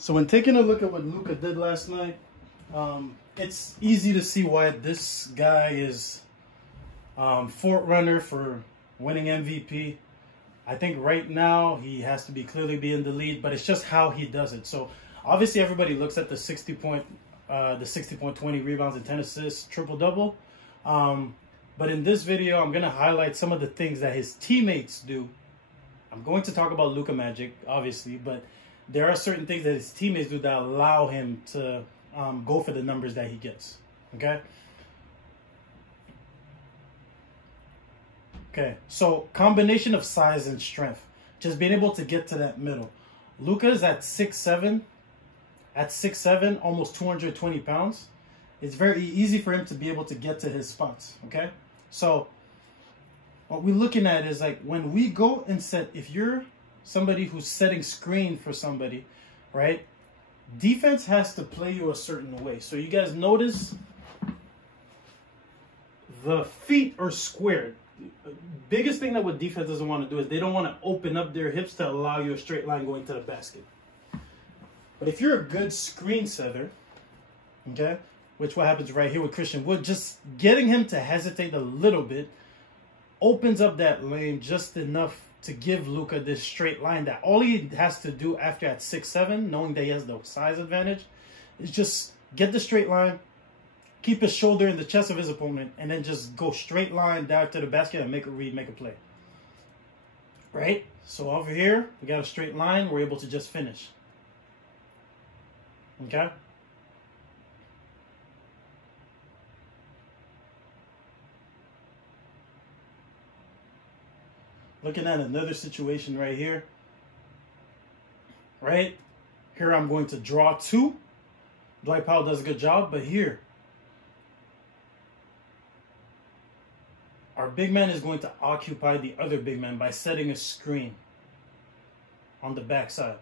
So when taking a look at what LUKA did last night, it's easy to see why this guy is forerunner for winning MVP. I think right now he has to be clearly be in the lead, but it's just how he does it. So obviously everybody looks at the 60.20 rebounds and 10 assists, triple-double. But in this video, I'm going to highlight some of the things that his teammates do. I'm going to talk about LUKA magic, obviously, but there are certain things that his teammates do that allow him to go for the numbers that he gets. Okay? Okay, so combination of size and strength. Just being able to get to that middle. LUKA is at 6'7". At 6'7", almost 220 pounds. It's very easy for him to be able to get to his spots. Okay? So what we're looking at is like when we go and set, if you're somebody who's setting screen for somebody, right? Defense has to play you a certain way. So you guys notice the feet are squared. Biggest thing that what defense doesn't want to do is they don't want to open up their hips to allow you a straight line going to the basket. But if you're a good screen setter, okay, which what happens right here with Christian Wood, just getting him to hesitate a little bit opens up that lane just enough to give LUKA this straight line that all he has to do after at 6'7", knowing that he has the size advantage, is just get the straight line, keep his shoulder in the chest of his opponent, and then just go straight line down to the basket and make a read, make a play. Right? So over here, we got a straight line. We're able to just finish. Okay? Looking at another situation right here. Right? Here I'm going to draw two. Dwight Powell does a good job, but here, our big man is going to occupy the other big man by setting a screen on the backside.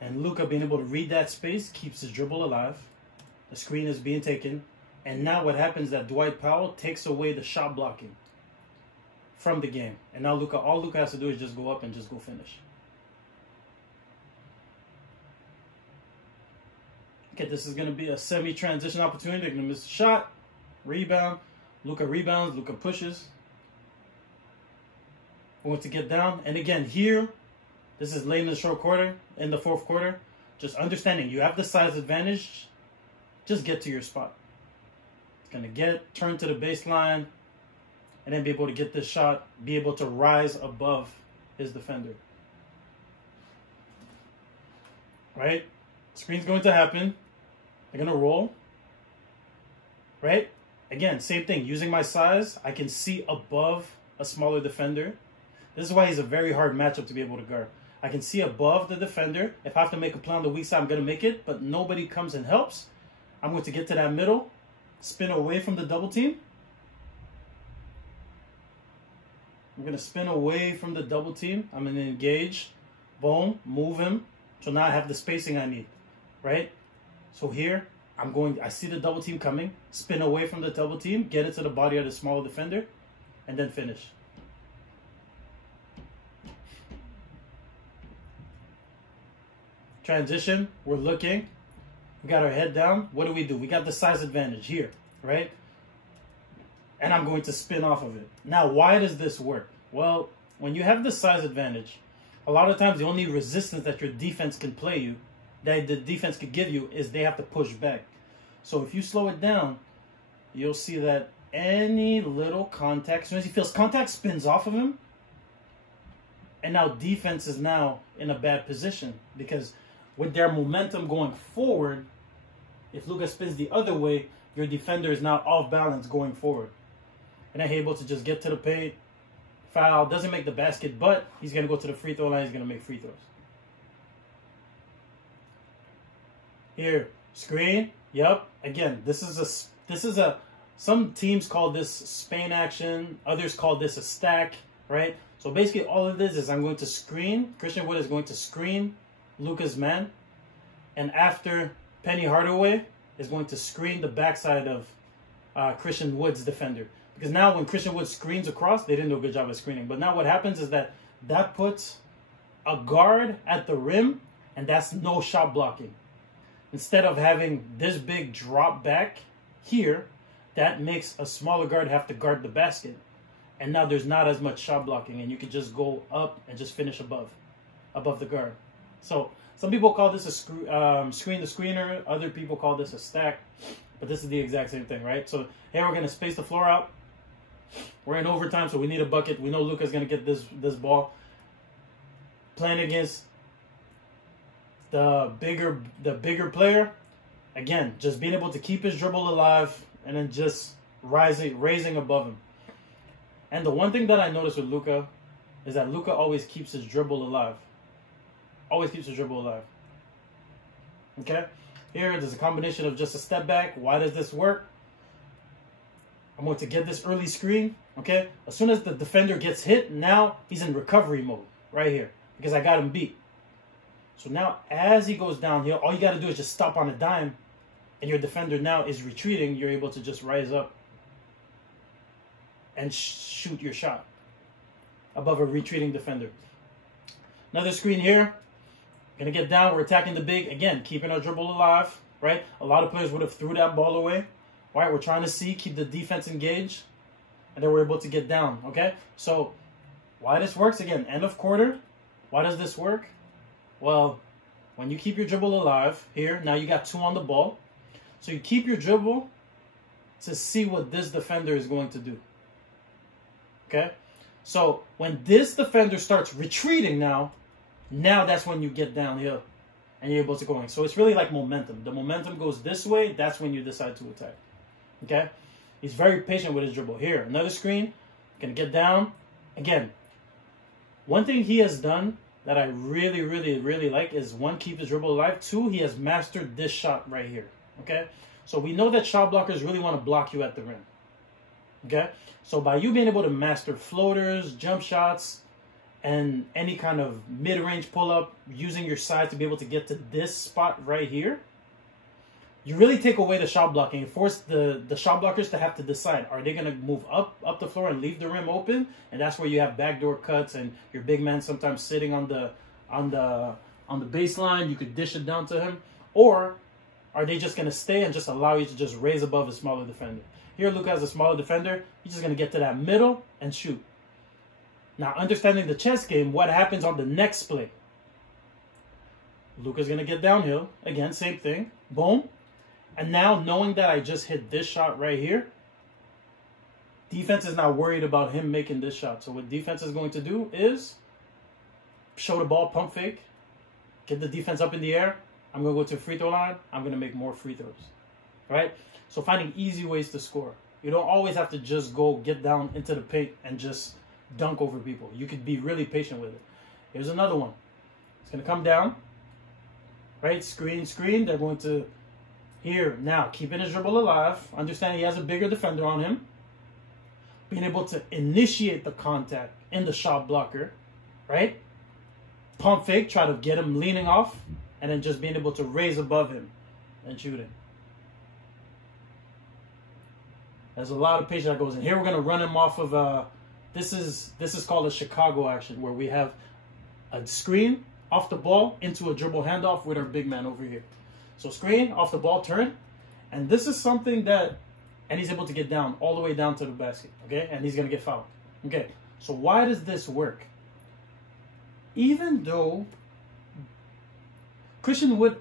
And LUKA being able to read that space keeps his dribble alive. The screen is being taken. And now what happens is that Dwight Powell takes away the shot blocking from the game. And now LUKA, all LUKA has to do is just go up and just go finish. Okay, this is going to be a semi-transition opportunity. They're going to miss a shot. Rebound. LUKA rebounds. LUKA pushes. Going to get down. And again, here, this is late in the short quarter, in the fourth quarter. Just understanding you have the size advantage. Just get to your spot. It's going to turn to the baseline, and then be able to get this shot, be able to rise above his defender. Right? Screen's going to happen. They're going to roll. Right? Again, same thing. Using my size, I can see above a smaller defender. This is why he's a very hard matchup to be able to guard. I can see above the defender. If I have to make a play on the weak side, I'm going to make it, but nobody comes and helps. I'm going to get to that middle, spin away from the double team. I'm going to spin away from the double team. I'm going to engage, boom, move him. So now I have the spacing I need, right? So here, I see the double team coming, spin away from the double team, get it to the body of the smaller defender, and then finish. Transition, we're looking. We got our head down. What do? We got the size advantage here, right? And I'm going to spin off of it. Now, why does this work? Well, when you have the size advantage, a lot of times the only resistance that your defense can play you, that the defense could give you, is they have to push back. So if you slow it down, you'll see that any little contact, as soon as he feels contact, spins off of him. And now defense is now in a bad position because with their momentum going forward, if LUKA spins the other way, your defender is now off balance going forward. And they're able to just get to the paint, foul, doesn't make the basket, but he's going to go to the free throw line, he's going to make free throws. Here, screen, yep. Again, this is a, some teams call this Spain action, others call this a stack, right? So basically all of this is I'm going to screen, Christian Wood is going to screen LUKA's man, and after Penny Hardaway is going to screen the backside of Christian Wood's defender. Because now when Christian Wood screens across, they didn't do a good job of screening. But now what happens is that puts a guard at the rim And that's no shot blocking. Instead of having this big drop back here, that makes a smaller guard have to guard the basket. And now there's not as much shot blocking, and you can just go up and just finish above the guard. So some people call this a screen the screener. Other people call this a stack. But this is the exact same thing, right? So here we're going to space the floor out. We're in overtime, so we need a bucket. We know Luka's going to get this ball. Playing against the bigger player. Again, just being able to keep his dribble alive and then just raising above him. And the one thing that I noticed with Luka is that Luka always keeps his dribble alive. Always keeps his dribble alive. Okay? Here, there's a combination of just a step back. Why does this work? I'm going to get this early screen. Okay? As soon as the defender gets hit, now he's in recovery mode right here because I got him beat. So now as he goes downhill, all you got to do is just stop on a dime and your defender now is retreating. You're able to just rise up and shoot your shot above a retreating defender. Another screen here. Gonna get down. We're attacking the big. Again, keeping our dribble alive, right? A lot of players would have threw that ball away. Right? We're trying to keep the defense engaged. And then we're able to get down, okay? So, why this works? Again, end of quarter. Why does this work? Well, when you keep your dribble alive, here, now you got 2 on the ball. So you keep your dribble to see what this defender is going to do. Okay? So when this defender starts retreating now that's when you get downhill and you're able to go in. So it's really like momentum. The momentum goes this way, that's when you decide to attack. Okay? He's very patient with his dribble. Here, another screen. Gonna get down. Again, one thing he has done that I really, really, really like is 1, keep his dribble alive. 2, he has mastered this shot right here. Okay? So we know that shot blockers really want to block you at the rim. Okay? So by you being able to master floaters, jump shots, and any kind of mid-range pull-up, using your size to be able to get to this spot right here, you really take away the shot blocking and force the shot blockers to have to decide, are they going to move up the floor and leave the rim open? And that's where you have backdoor cuts and your big man sometimes sitting on the baseline. You could dish it down to him. Or are they just going to stay and just allow you to just raise above a smaller defender? Here, Luka has a smaller defender. He's just going to get to that middle and shoot. Now, understanding the chess game, what happens on the next play? Luka's going to get downhill. Again, same thing. Boom. And now, knowing that I just hit this shot right here, defense is not worried about him making this shot. So what defense is going to do is show the ball, pump fake, get the defense up in the air. I'm going to go to the free throw line. I'm going to make more free throws. Right? So finding easy ways to score. You don't always have to just go get down into the paint and just dunk over people. You could be really patient with it. Here's another one. It's going to come down. Right? Screen. They're going to... Here, now, keeping his dribble alive. Understanding he has a bigger defender on him. Being able to initiate the contact in the shot blocker. Right? Pump fake. Try to get him leaning off. And then just being able to raise above him and shooting. There's a lot of patience that goes in. Here we're going to run him off of... This is called a Chicago action, where we have a screen off the ball into a dribble handoff with our big man over here. So screen, off the ball, turn. And this is something that... And he's able to get down, all the way down to the basket. Okay? And he's going to get fouled. Okay. So why does this work? Even though Christian Wood,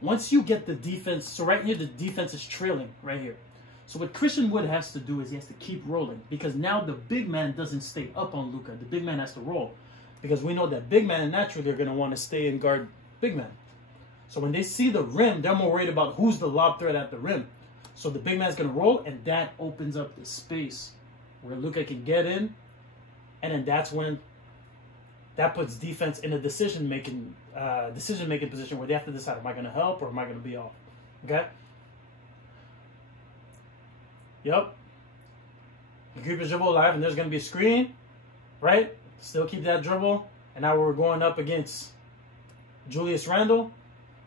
once you get the defense... So right here, the defense is trailing right here. So what Christian Wood has to do is he has to keep rolling, because now the big man doesn't stay up on Luka. The big man has to roll, because we know that big man naturally are going to want to stay and guard big man. So when they see the rim, they're more worried about who's the lob threat at the rim. So the big man's going to roll, and that opens up the space where Luka can get in, and then that's when that puts defense in a decision-making position where they have to decide, am I going to help or am I going to be off? Okay? Yep. You keep your dribble alive, and there's going to be a screen, right? Still keep that dribble. And now we're going up against Julius Randle.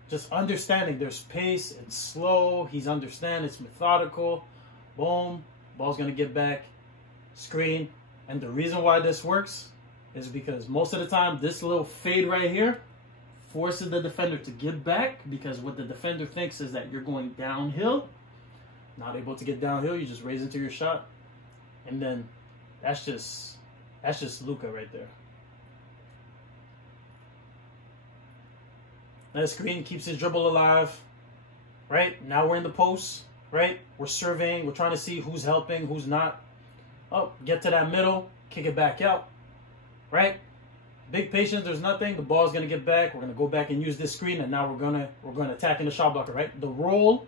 Just understanding there's pace, it's slow. He's it's methodical. Boom. Ball's going to get back. Screen. And the reason why this works is because most of the time, this little fade right here forces the defender to get back, because what the defender thinks is that you're going downhill. Not able to get downhill, you just raise into your shot. And then that's just LUKA right there. That screen keeps his dribble alive. Right? Now we're in the post. Right? We're surveying. We're trying to see who's helping, who's not. Oh, get to that middle. Kick it back out. Right? Big patience. There's nothing. The ball's going to get back. We're going to go back and use this screen. And now we're going to attack in the shot blocker. Right? The roll.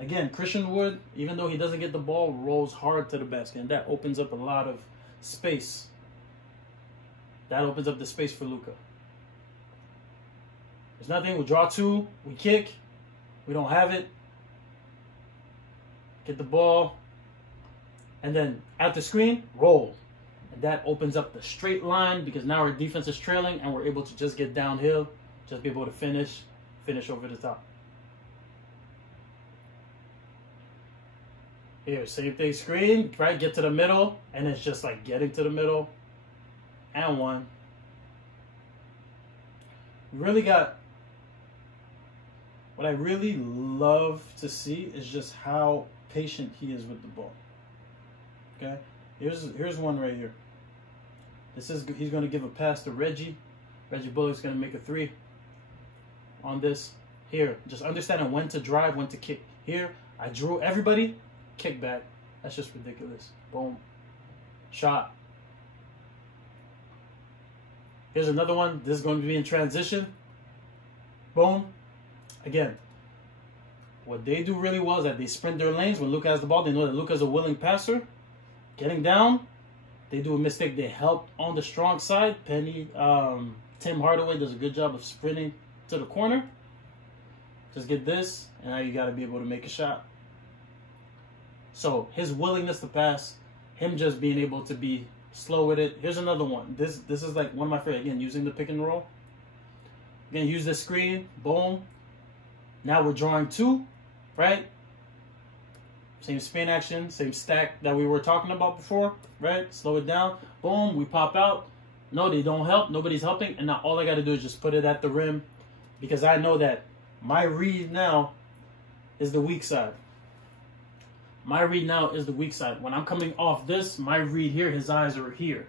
Again, Christian Wood, even though he doesn't get the ball, rolls hard to the basket. And that opens up a lot of space. That opens up the space for LUKA. There's nothing. We draw two. We kick. We don't have it. Get the ball. And then at the screen, roll. And that opens up the straight line, because now our defense is trailing and we're able to just get downhill. Just be able to finish over the top. Here, same thing, screen, right? Get to the middle. And it's just like getting to the middle. And one. Really got... What I really love to see is just how patient he is with the ball. Okay? Here's one right here. He's going to give a pass to Reggie. Reggie Bullock's going to make a three on this. Here, just understanding when to drive, when to kick. Here, I drew everybody. Kick back. That's just ridiculous. Boom. Shot. Here's another one. This is going to be in transition. Boom. Again, what they do really well is that they sprint their lanes. When LUKA has the ball, they know that LUKA's a willing passer. Getting down, they do a mistake. They help on the strong side. Tim Hardaway does a good job of sprinting to the corner. Just get this, and now you got to be able to make a shot. So his willingness to pass, him just being able to be slow with it. Here's another one. This is like one of my favorite. Again, using the pick and roll. Again, use the screen. Boom. Now we're drawing two, right? Same spin action, same stack that we were talking about before, right? Slow it down. Boom, we pop out. No, they don't help. Nobody's helping. And now all I got to do is just put it at the rim, because I know that my read now is the weak side. My read now is the weak side. When I'm coming off this, my read here, his eyes are here.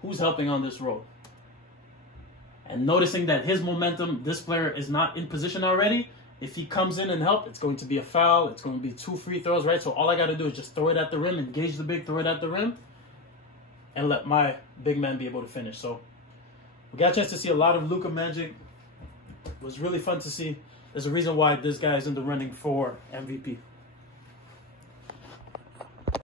Who's helping on this roll? And noticing that his momentum, this player is not in position already. If he comes in and help, it's going to be a foul. It's going to be 2 free throws, right? So all I got to do is just throw it at the rim, engage the big, throw it at the rim, and let my big man be able to finish. So we got a chance to see a lot of LUKA magic. It was really fun to see. There's a reason why this guy is in the running for MVP.